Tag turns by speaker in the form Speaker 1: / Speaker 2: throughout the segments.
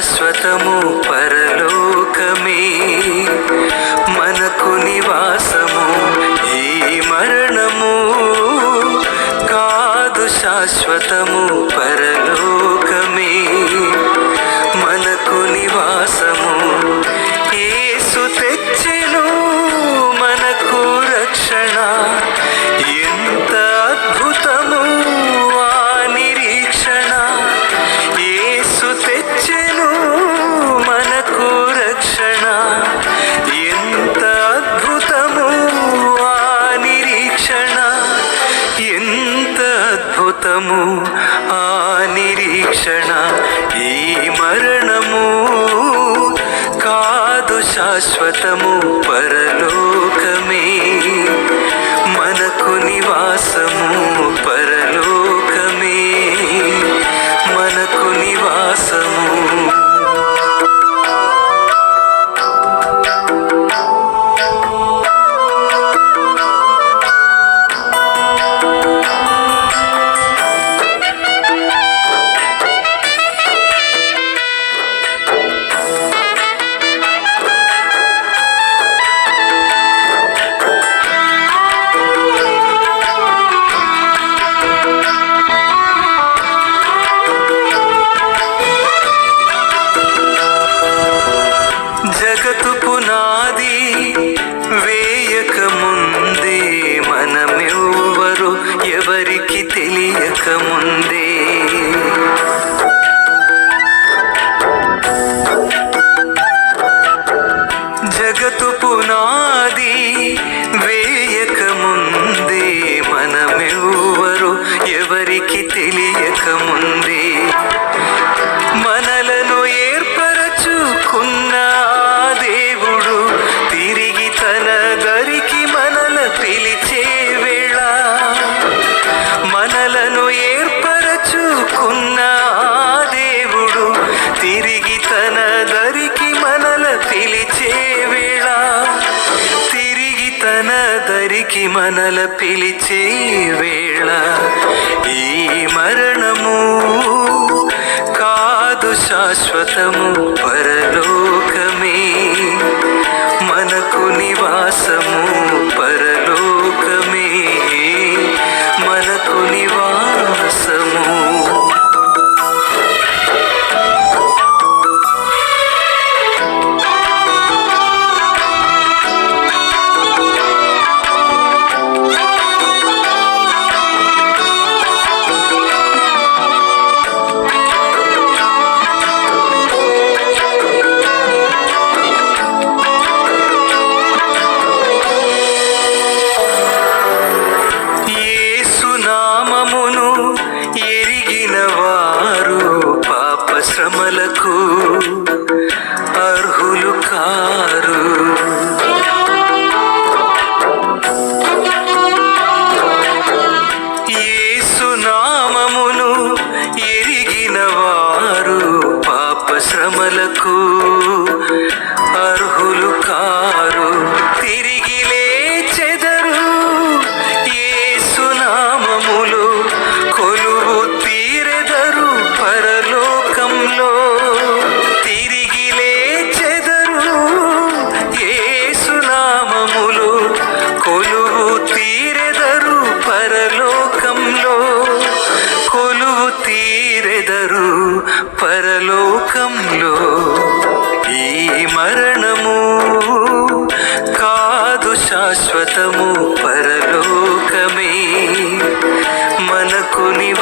Speaker 1: శాశ్వతము. దుఃఖము ఆ నిరీక్షణ ఈ మరణము కాదు శాశ్వతము పర మరల పిలిచే వేళ ఈ మరణము కాదు శాశ్వతము. కథలకు me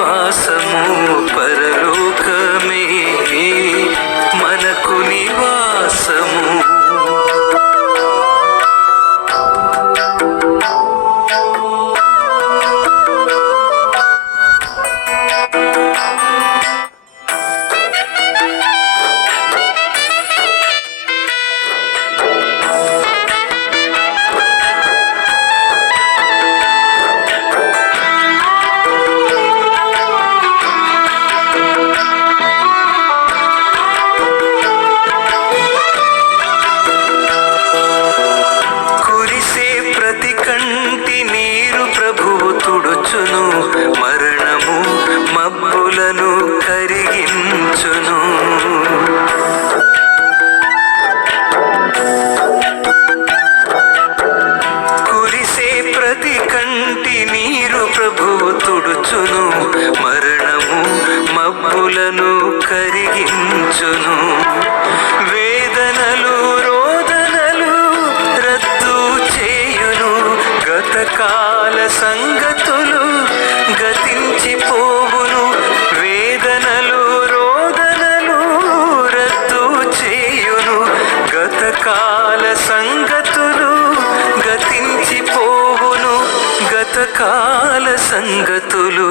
Speaker 1: సంగతులు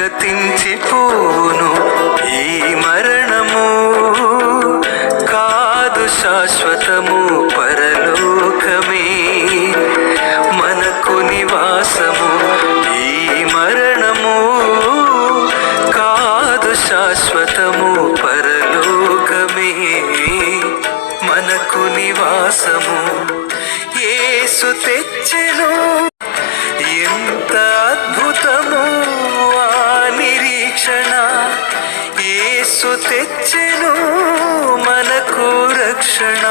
Speaker 1: గతించ రక్షణ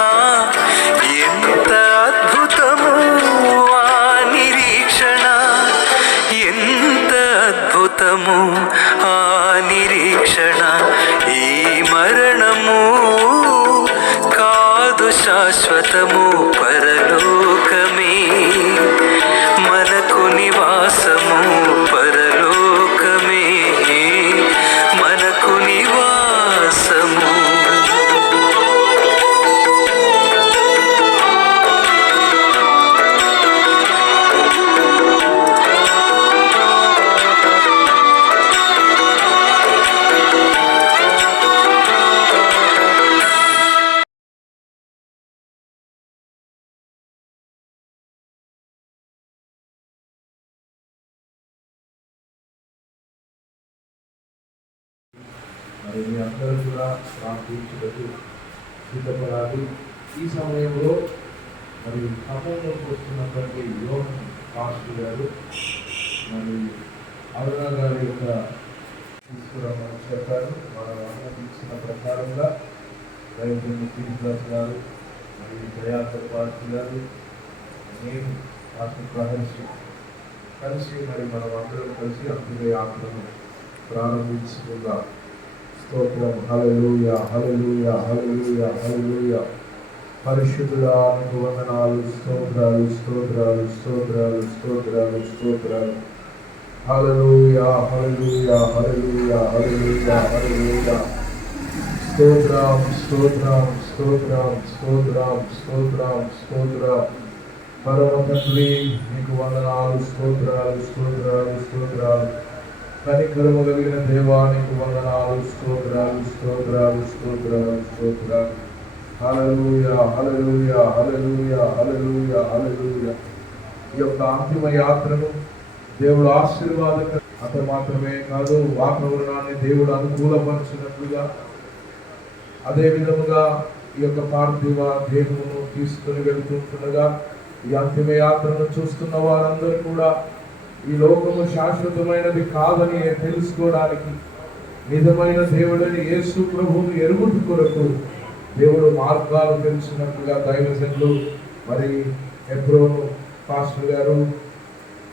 Speaker 2: కూడా ప్రార్థించుటకు సిద్ధపడాలి. ఈ సమయంలో మరి సమయంలోకి వస్తున్నటువంటి యోగం పాస్టర్ గారు మరి అరుణ గారి యొక్క తీసుకురామని చెప్పారు. మన అనుమతించిన ప్రకారంగా రైతు శ్రీనివాస్ గారు మరి దయాకర్ పాస్టర్ గారు నేను పాస్టర్ ప్రహర్షి కలిసి మరి మనం అందరం కలిసి అభ్యుదయ యాత్రను ప్రారంభించుకుందాం. స్తోత్రం. హలలుయ హలలుయ హలలుయ హలలుయ పరిశుద్ధుల వందనాలు స్తోత్రాలు స్తోత్రాలు స్తోత్రాలు స్తోత్రాలు స్తోత్రాలు. హలలుయ హలలుయ హలలుయ హలలుయ హలలుయ స్తోత్రం స్తోత్రం స్తోత్రం స్తోత్రం స్తోత్రం స్తోత్రం. పరమ తండ్రి నీకు వందనాలు స్తోత్రాలు స్తోత్రాలు స్తోత్రాలు. కనికరము కలిగిన దేవానికి వందనాలు స్తోత్రాలు స్తోత్రాలు స్తోత్రాలు స్తోత్రాలు. హలలుయ హలలుయ హలలుయ హలలుయ హలలుయ ఈ యొక్క అంతిమ యాత్రను దేవుడు ఆశీర్వాదక అంత మాత్రమే కాదు వాతావరణాన్ని దేవుడు అనుకూలపరిచినట్లుగా అదే విధముగా ఈ యొక్క పార్థివ దేహమును తీసుకుని వెళుతుండగా ఈ అంతిమ యాత్రను చూస్తున్న వారందరూ కూడా ఈ లోకము శాశ్వతమైనది కాదని తెలుసుకోవడానికి నిజమైన దేవుడని యేసు ప్రభువుని ఎరుగుట కొరకు దేవుడు మార్గాలు తెలిసినట్లుగా దైవజనులు మరి ఎబ్రోను పాస్టర్ గారు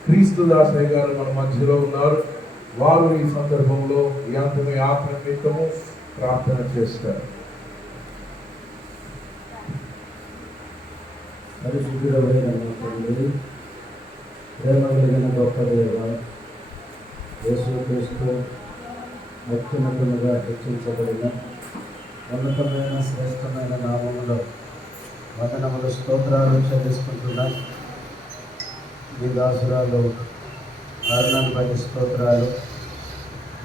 Speaker 2: క్రీస్తు దాసయ్య గారు మన మధ్యలో ఉన్నారు. వారు ఈ సందర్భంలో ఈ ఆత్మ నిమిత్తము ప్రార్థన చేస్తారు.
Speaker 3: పరిశుద్ధుడమైన ప్రేమ కలిగిన గొప్ప దేవ యేసుక్రీస్తు అత్యున్నతముగా హెచ్చించబడిన ఉన్నతమైన శ్రేష్టమైన నామములో వందనములు స్తోత్రాలు చెల్లిస్తుంటున్నా మీ దాసురాలు కారణాన్ని స్తోత్రాలు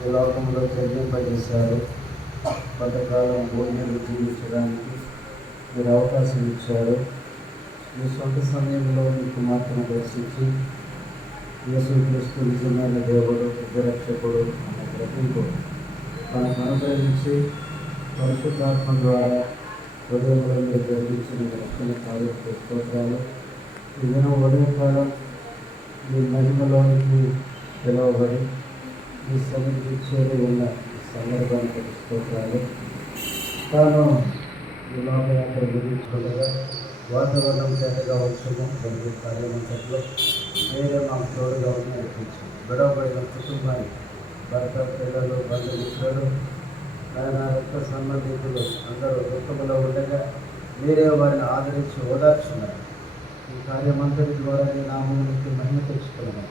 Speaker 3: ఈ లోకంలో చెల్లింపజేశారు. కొంతకాలం భూమిని జీవించడానికి మీరు అవకాశం ఇచ్చారు. మీ సొంత సమయంలో మీకు మాత్రం దర్శించి యేసుక్రీస్తు నిజమైన దేవుడు రక్షకుడు అనే గ్రహింపు తనకు అనుగ్రహించి పరిశుద్ధాత్మ ద్వారా హృదయంలో మీరు జరిగించిన రక్షణ కార్యక్రమ స్తోత్రాలు. ఈ దినం ఉదయకాలం మీ మహిమలోనికి పిలువబడి మీ సన్నిధి చేరి ఉన్న ఈ సందర్భానికి స్తోత్రాలు. తాను ఈ లోకయాత్ర గురించుకుండగా వాతావరణం చేతగా వచ్చాము ప్రతి కార్యమంతట్లో వేరే మాకు తోడుగా ఉండి గొడవ గొడవపడిన కుటుంబాన్ని భర్త పిల్లలు బంధుమిత్రులు ఆయన రక్త సంబంధితులు అందరూ దుఃఖంలో ఉండగా మీరే వారిని ఆదరించి ఓదార్చున్నారు. ఈ కార్యమంతటి ద్వారా నీ నామములకి మహిమ తెచ్చుకున్నాము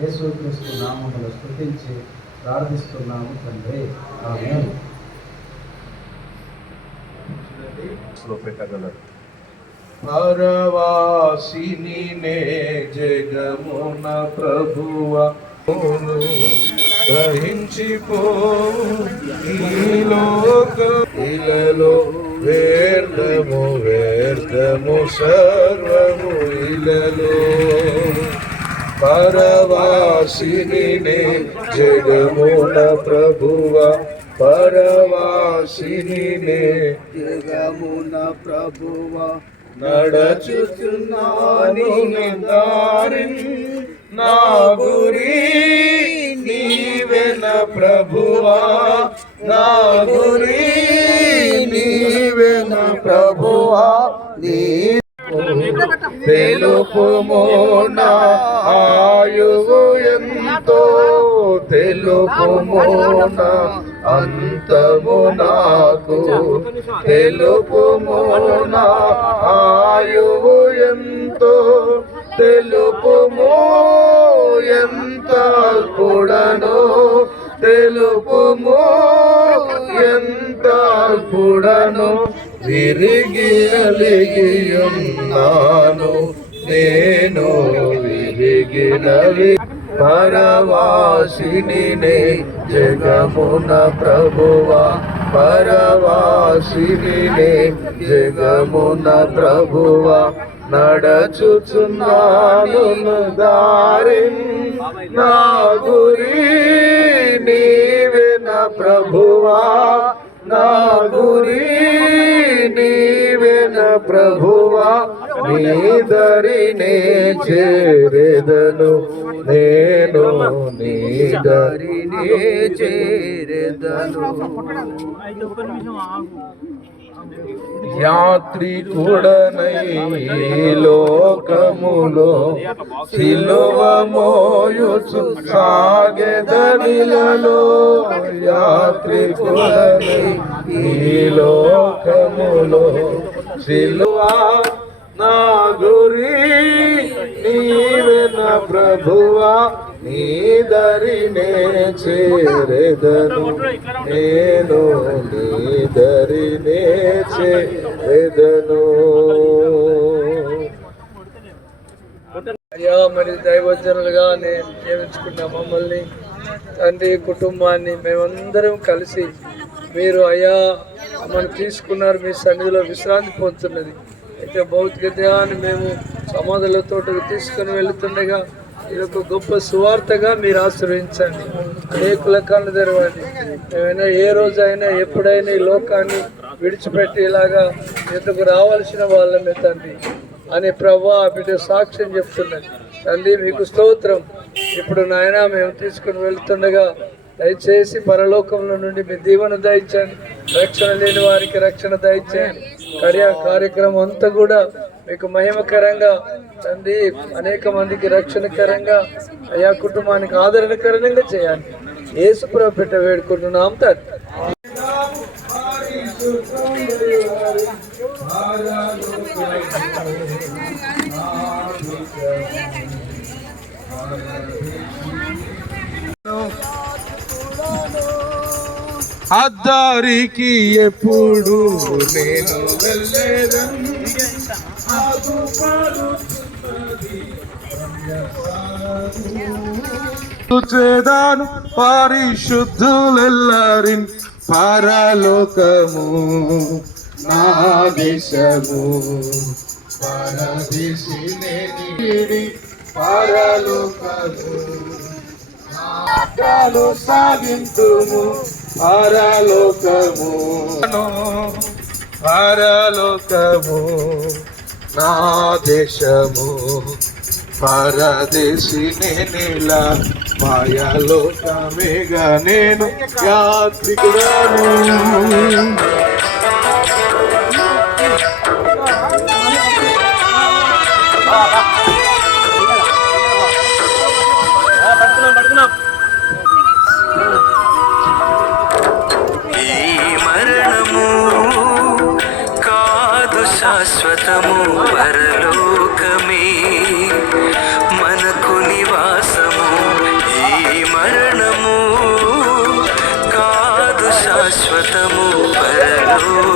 Speaker 3: యేసుక్రీస్తు నామములు స్థుతించి ప్రార్థిస్తున్నాము తండ్రి. ఆమె
Speaker 2: పెట్టగలరు. పరవాసిని నే జగమున ప్రభువ. గ్రహించిపోవు ఈ లోక. ఇలలో వ్యర్థము వ్యర్థము సర్వము ఇలలో. పరవాసిని జగమున ప్రభువ. పరవాసిని
Speaker 3: జగమున ప్రభువ.
Speaker 2: నడచుచున్నాను దారి నా గురి నీవెన ప్రభువా. నా గురి నీవెన ప్రభువా. నీ తెలుపుము నా ఆయువు ఎంతో తెలుపుము నా అంతము నాకు తెలుపుము నా ఆయువు ఎంతో తెలుపుము ఎంత కూడను తెలుపుము ఎంత కూడను విరిగి అలిగియున్నాను నేను విరిగినవి. పరవాసిని జగమున ప్రభువా. పరవాసిని జగమున ప్రభువా. నడచుచున్నాను దారి నా గురి నీవే నా ప్రభువా. నా గురి నీవేన ప్రభువా నీ దరినే చేరెదను. నేను నీ దరినే చేరెదను. యాత్రికుడనై లోకములో సిలువ మోయుచు సాగెదనిలలో యాత్రికుడనై ఈ లోకములో సిలువ నా గురి నీవెన ప్రభువా. నీ దరినే చేరెదను. నేను నీ దరినే చేరెదను.
Speaker 4: అయ్యా మరి దైవజనులుగా నేను నియమించుకున్న మమ్మల్ని తండ్రి కుటుంబాన్ని మేమందరం కలిసి మీరు అయ్యా మనం తీసుకున్నారు మీ సన్నిధిలో విశ్రాంతి పొందుతున్నది. అయితే భౌతిక దేహాన్ని మేము సమాధులతో తీసుకుని వెళుతుండగా ఇది ఒక గొప్ప సువార్తగా మీరు ఆశ్రయించండి. అనేకుల కళ్ళు తెరవండి. ఏమైనా ఏ రోజైనా ఎప్పుడైనా ఈ లోకాన్ని విడిచిపెట్టేలాగా ఎందుకు రావాల్సిన వాళ్ళమే తండ్రి అని ప్రభా బిడ్డ సాక్ష్యం చెప్తున్నది. తండ్రి మీకు స్తోత్రం. ఇప్పుడు నాయన మేము తీసుకుని వెళ్తుండగా దయచేసి పరలోకంలో నుండి మీ దీవెన దయచేయండి రక్షణ లేని వారికి రక్షణ దయచేయండి కార్య కార్యక్రమం అంతా కూడా మీకు మహిమకరంగా తండ్రి అనేక మందికి రక్షణకరంగా అయా కుటుంబానికి ఆదరణకరంగా చేయాలి. యేసు పెట్ట వేడుకుంటున్నాం తండ్రి.
Speaker 2: అద్దారికి ఎప్పుడు నేను వెళ్ళేదన్ను చేదాను పరిశుద్ధులెల్లరిన్ పరలోకము నా దేశము. పరదేశినే పరలోకము. నాగాలు సాగింతుము పరలోకము. పరలోకము నా దేశము. పరదేశిని నీలా మాయలోకమేగా నేను యాత్రికుడాను
Speaker 1: ఈ మరణము కాదు శాశ్వతము పరలోకమే శాశ్వతము పరలోకమే